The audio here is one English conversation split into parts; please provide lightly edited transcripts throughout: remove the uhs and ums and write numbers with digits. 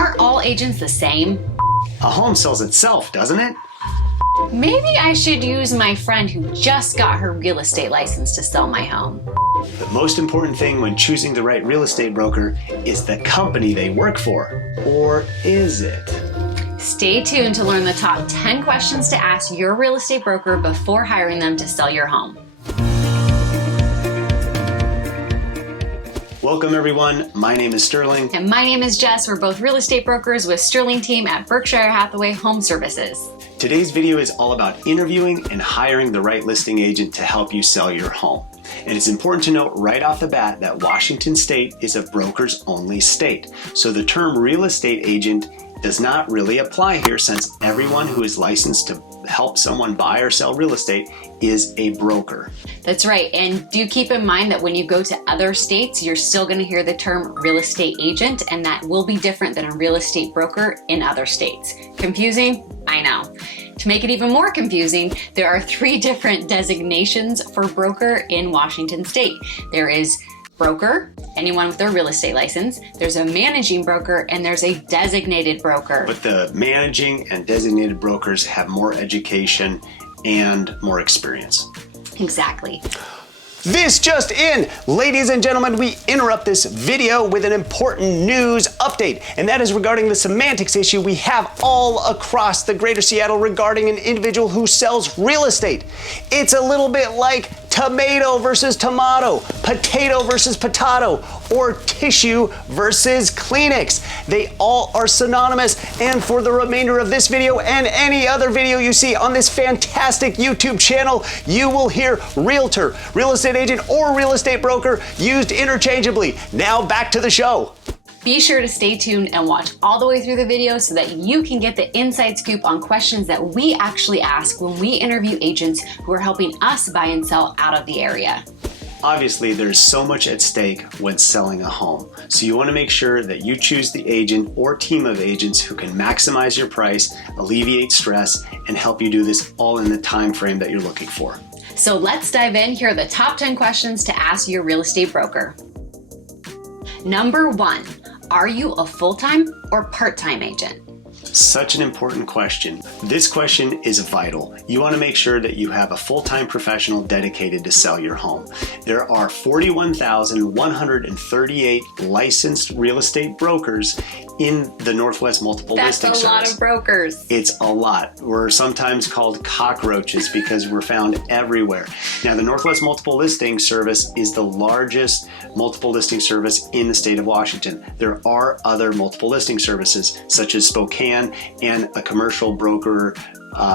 Aren't all agents the same? A home sells itself, doesn't it? Maybe I should use my friend who just got her real estate license to sell my home. The most important thing when choosing the right real estate broker is the company they work for. Or is it? Stay tuned to learn the top 10 questions to ask your real estate broker before hiring them to sell your home. Welcome everyone, my name is Sterling. And my name is Jess. We're both real estate brokers with Sterling team at Berkshire Hathaway Home Services. Today's video is all about interviewing and hiring the right listing agent to help you sell your home. And it's important to note right off the bat that Washington State is a broker's only state. So the term real estate agent does not really apply here, since everyone who is licensed to help someone buy or sell real estate is a broker. That's right. And do keep in mind that when you go to other states, you're still going to hear the term real estate agent, and that will be different than a real estate broker in other states. Confusing? I know. To make it even more confusing, there are 3 different designations for broker in Washington State. There is broker, anyone with their real estate license, there's a managing broker, and there's a designated broker. But the managing and designated brokers have more education and more experience. Exactly. This just in, ladies and gentlemen, we interrupt this video with an important news update, and that is regarding the semantics issue we have all across the greater Seattle regarding an individual who sells real estate. It's a little bit like tomato versus tomato, potato versus potato, or tissue versus Kleenex. They all are synonymous, and for the remainder of this video and any other video you see on this fantastic YouTube channel, you will hear realtor, real estate agent, or real estate broker used interchangeably. Now back to the show. Be sure to stay tuned and watch all the way through the video so that you can get the inside scoop on questions that we actually ask when we interview agents who are helping us buy and sell out of the area. Obviously, there's so much at stake when selling a home, so you want to make sure that you choose the agent or team of agents who can maximize your price, alleviate stress, and help you do this all in the time frame that you're looking for. So let's dive in. Here are the top 10 questions to ask your real estate broker. Number 1, are you a full-time or part-time agent? Such an important question. This question is vital. You want to make sure that you have a full-time professional dedicated to sell your home. There are 41,138 licensed real estate brokers in the Northwest Multiple Listing Service. That's a lot of brokers. It's a lot. We're sometimes called cockroaches because we're found everywhere. Now, the Northwest Multiple Listing Service is the largest multiple listing service in the state of Washington. There are other multiple listing services such as Spokane, and a commercial broker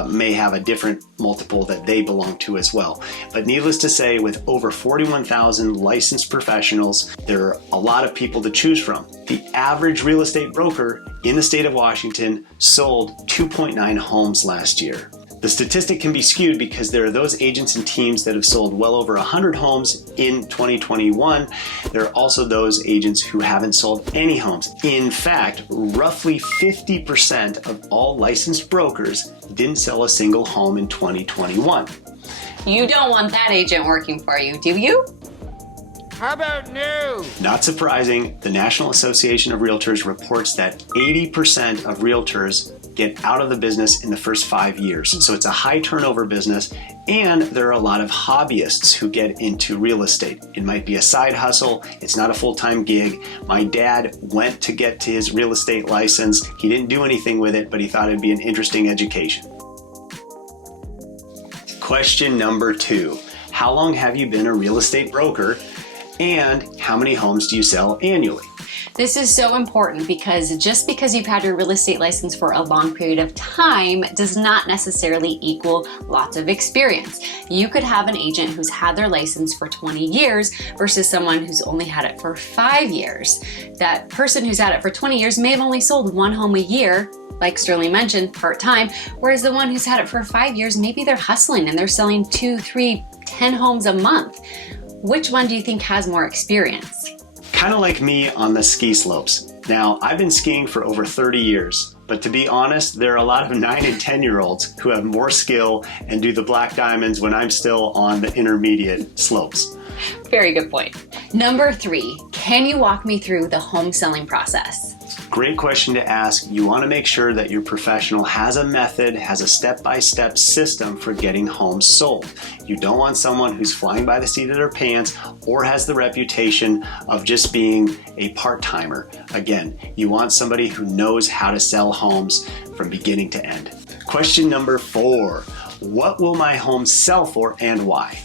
may have a different multiple that they belong to as well. But needless to say, with over 41,000 licensed professionals, there are a lot of people to choose from. The average real estate broker in the state of Washington sold 2.9 homes last year. The statistic can be skewed because there are those agents and teams that have sold well over 100 homes in 2021. There are also those agents who haven't sold any homes. In fact, roughly 50% of all licensed brokers didn't sell a single home in 2021. You don't want that agent working for you, do you? How about no? Not surprising, the National Association of Realtors reports that 80% of realtors get out of the business in the first 5 years. So it's a high turnover business, and there are a lot of hobbyists who get into real estate. It might be a side hustle, it's not a full-time gig. My dad went to get to his real estate license. He didn't do anything with it, but he thought it'd be an interesting education. Question number 2, how long have you been a real estate broker, and how many homes do you sell annually? This is so important because just because you've had your real estate license for a long period of time does not necessarily equal lots of experience. You could have an agent who's had their license for 20 years versus someone who's only had it for 5 years. That person who's had it for 20 years may have only sold 1 home a year, like Sterling mentioned, part-time, whereas the one who's had it for 5 years, maybe they're hustling and they're selling 2, 3, 10 homes a month. Which one do you think has more experience? Kind of like me on the ski slopes. Now, I've been skiing for over 30 years, but to be honest, there are a lot of 9 and 10-year-olds who have more skill and do the black diamonds when I'm still on the intermediate slopes. Very good point. Number 3, can you walk me through the home selling process? Great question to ask. You want to make sure that your professional has a method, has a step-by-step system for getting homes sold. You don't want someone who's flying by the seat of their pants or has the reputation of just being a part-timer. Again, you want somebody who knows how to sell homes from beginning to end. Question number 4, what will my home sell for and why?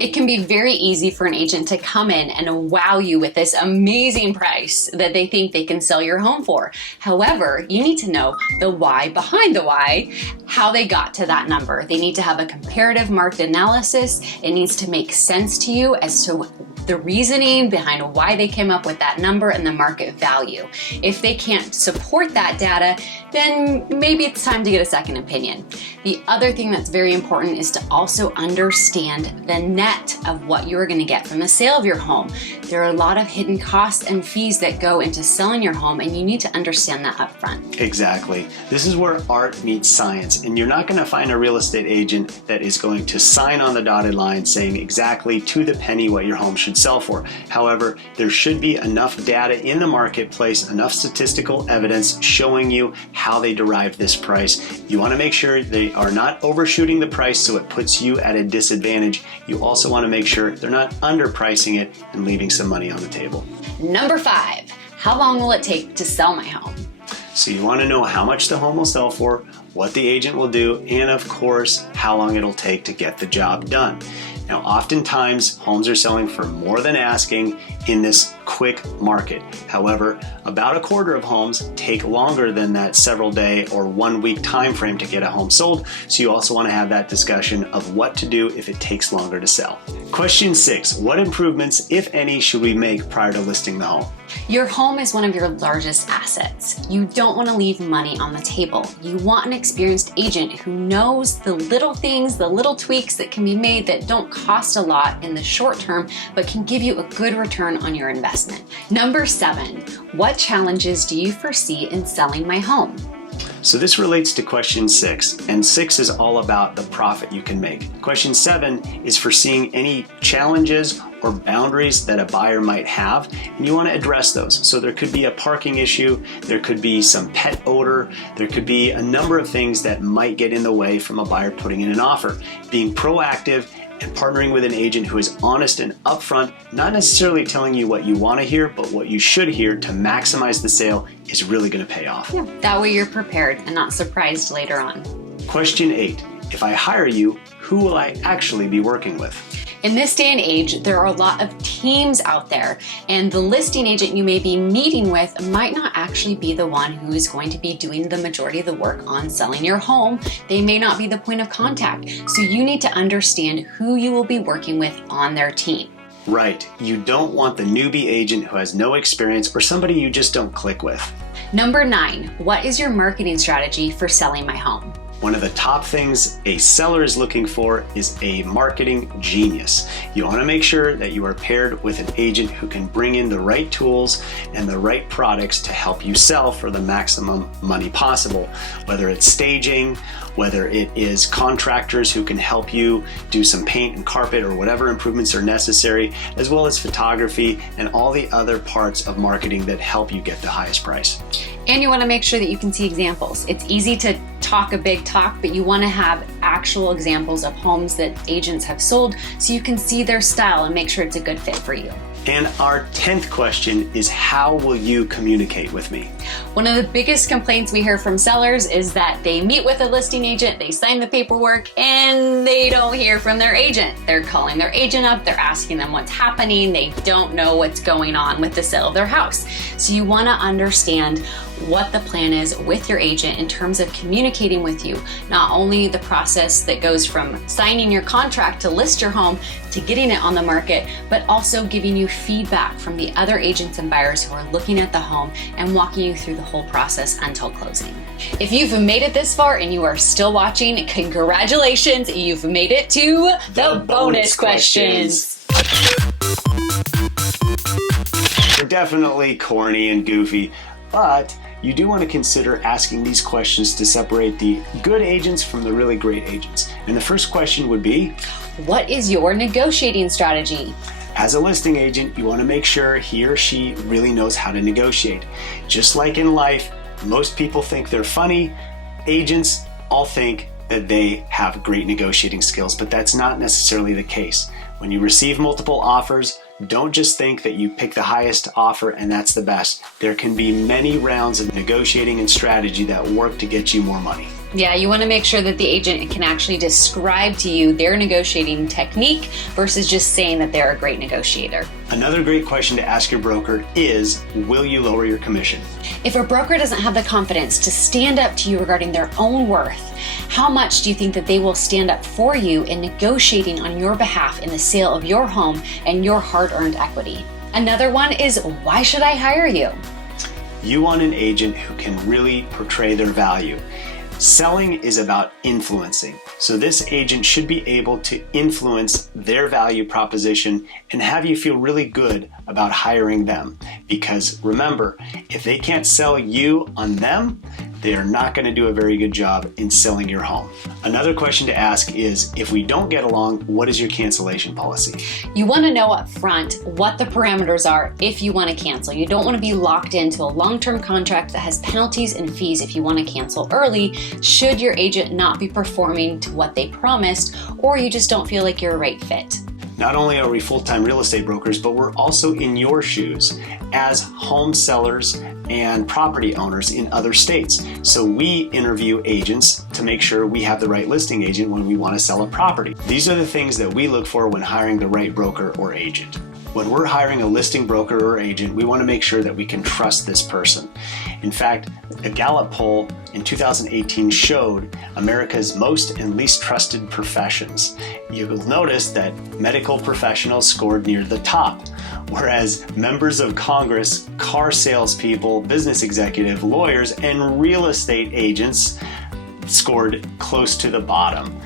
It can be very easy for an agent to come in and wow you with this amazing price that they think they can sell your home for. However, you need to know the why behind the why, how they got to that number. They need to have a comparative market analysis. It needs to make sense to you as to the reasoning behind why they came up with that number and the market value. If they can't support that data, then maybe it's time to get a second opinion. The other thing that's very important is to also understand the net of what you're going to get from the sale of your home. There are a lot of hidden costs and fees that go into selling your home, and you need to understand that up front. Exactly. This is where art meets science, and you're not going to find a real estate agent that is going to sign on the dotted line saying exactly to the penny what your home should sell for. However, there should be enough data in the marketplace, enough statistical evidence showing you how they derived this price. You want to make sure they are not overshooting the price so it puts you at a disadvantage. You also want to make sure they're not underpricing it and leaving some money on the table. Number 5, how long will it take to sell my home? So you want to know how much the home will sell for, what the agent will do, and of course, how long it'll take to get the job done. Now, oftentimes, homes are selling for more than asking in this quick market. However, about a quarter of homes take longer than that several day or 1 week time frame to get a home sold. So you also want to have that discussion of what to do if it takes longer to sell. Question 6, what improvements, if any, should we make prior to listing the home? Your home is one of your largest assets. You don't want to leave money on the table. You want an experienced agent who knows the little things, the little tweaks that can be made that don't cost a lot in the short term, but can give you a good return on your investment. Number 7, what challenges do you foresee in selling my home? So this relates to question 6, and 6 is all about the profit you can make. Question 7 is foreseeing any challenges or boundaries that a buyer might have, and you want to address those. So there could be a parking issue, there could be some pet odor, there could be a number of things that might get in the way from a buyer putting in an offer. Being proactive and partnering with an agent who is honest and upfront, not necessarily telling you what you want to hear, but what you should hear to maximize the sale is really going to pay off. Yeah, that way you're prepared and not surprised later on. Question 8, if I hire you, who will I actually be working with? In this day and age, there are a lot of teams out there, and the listing agent you may be meeting with might not actually be the one who is going to be doing the majority of the work on selling your home. They may not be the point of contact, so you need to understand who you will be working with on their team. Right, you don't want the newbie agent who has no experience or somebody you just don't click with. Number 9, what is your marketing strategy for selling my home? One of the top things a seller is looking for is a marketing genius. You want to make sure that you are paired with an agent who can bring in the right tools and the right products to help you sell for the maximum money possible. Whether it's staging, whether it is contractors who can help you do some paint and carpet or whatever improvements are necessary, as well as photography and all the other parts of marketing that help you get the highest price. And you want to make sure that you can see examples. It's easy to talk a big talk, but you want to have actual examples of homes that agents have sold so you can see their style and make sure it's a good fit for you. And our 10th question is, how will you communicate with me? One of the biggest complaints we hear from sellers is that they meet with a listing agent, they sign the paperwork, and they don't hear from their agent. They're calling their agent up, they're asking them what's happening, they don't know what's going on with the sale of their house. So you want to understand what the plan is with your agent in terms of communicating with you, not only the process that goes from signing your contract to list your home to getting it on the market, but also giving you feedback from the other agents and buyers who are looking at the home and walking you through the whole process until closing. If you've made it this far and you are still watching, congratulations, you've made it to the bonus questions. They're definitely corny and goofy, but you do want to consider asking these questions to separate the good agents from the really great agents. And the first question would be, what is your negotiating strategy? As a listing agent, you want to make sure he or she really knows how to negotiate. Just like in life, most people think they're funny. Agents all think that they have great negotiating skills, but that's not necessarily the case. When you receive multiple offers, don't just think that you pick the highest offer and that's the best. There can be many rounds of negotiating and strategy that work to get you more money. Yeah, you want to make sure that the agent can actually describe to you their negotiating technique versus just saying that they're a great negotiator. Another great question to ask your broker is, will you lower your commission? If a broker doesn't have the confidence to stand up to you regarding their own worth, how much do you think that they will stand up for you in negotiating on your behalf in the sale of your home and your hard-earned equity? Another one is, why should I hire you? You want an agent who can really portray their value. Selling is about influencing. So this agent should be able to influence their value proposition and have you feel really good about hiring them. Because remember, if they can't sell you on them, they are not going to do a very good job in selling your home. Another question to ask is, if we don't get along, what is your cancellation policy? You want to know up front what the parameters are if you want to cancel. You don't want to be locked into a long-term contract that has penalties and fees if you want to cancel early, should your agent not be performing to what they promised, or you just don't feel like you're a right fit. Not only are we full-time real estate brokers, but we're also in your shoes as home sellers and property owners in other states. So we interview agents to make sure we have the right listing agent when we want to sell a property. These are the things that we look for when hiring the right broker or agent. When we're hiring a listing broker or agent, we want to make sure that we can trust this person. In fact, a Gallup poll in 2018 showed America's most and least trusted professions. You will notice that medical professionals scored near the top, whereas members of Congress, car salespeople, business executive, lawyers, and real estate agents scored close to the bottom.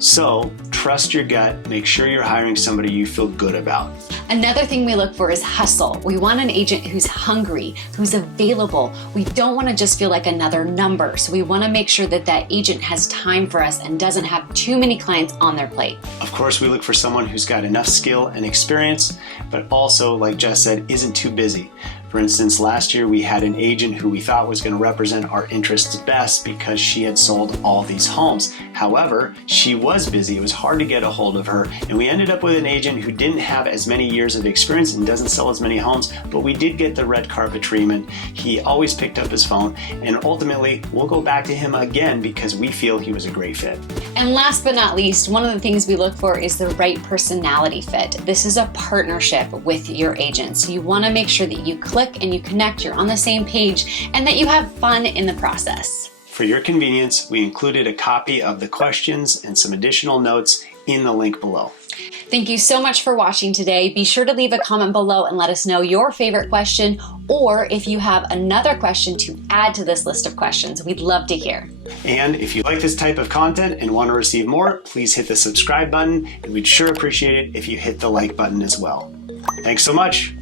So trust your gut, make sure you're hiring somebody you feel good about. Another thing we look for is hustle. We want an agent who's hungry, who's available. We don't want to just feel like another number. So we want to make sure that that agent has time for us and doesn't have too many clients on their plate. Of course, we look for someone who's got enough skill and experience, but also, like Jess said, isn't too busy. For instance, last year we had an agent who we thought was going to represent our interests best because she had sold all these homes. However, she was busy. It was hard to get a hold of her, and we ended up with an agent who didn't have as many years of experience and doesn't sell as many homes, but we did get the red carpet treatment. He always picked up his phone, and ultimately we'll go back to him again because we feel he was a great fit. And last but not least, one of the things we look for is the right personality fit. This is a partnership with your agent. So you want to make sure that you click and you connect, you're on the same page, and that you have fun in the process. For your convenience, we included a copy of the questions and some additional notes in the link below. Thank you so much for watching today. Be sure to leave a comment below and let us know your favorite question, or if you have another question to add to this list of questions. We'd love to hear. And if you like this type of content and want to receive more, please hit the subscribe button, and we'd sure appreciate it if you hit the like button as well. Thanks so much.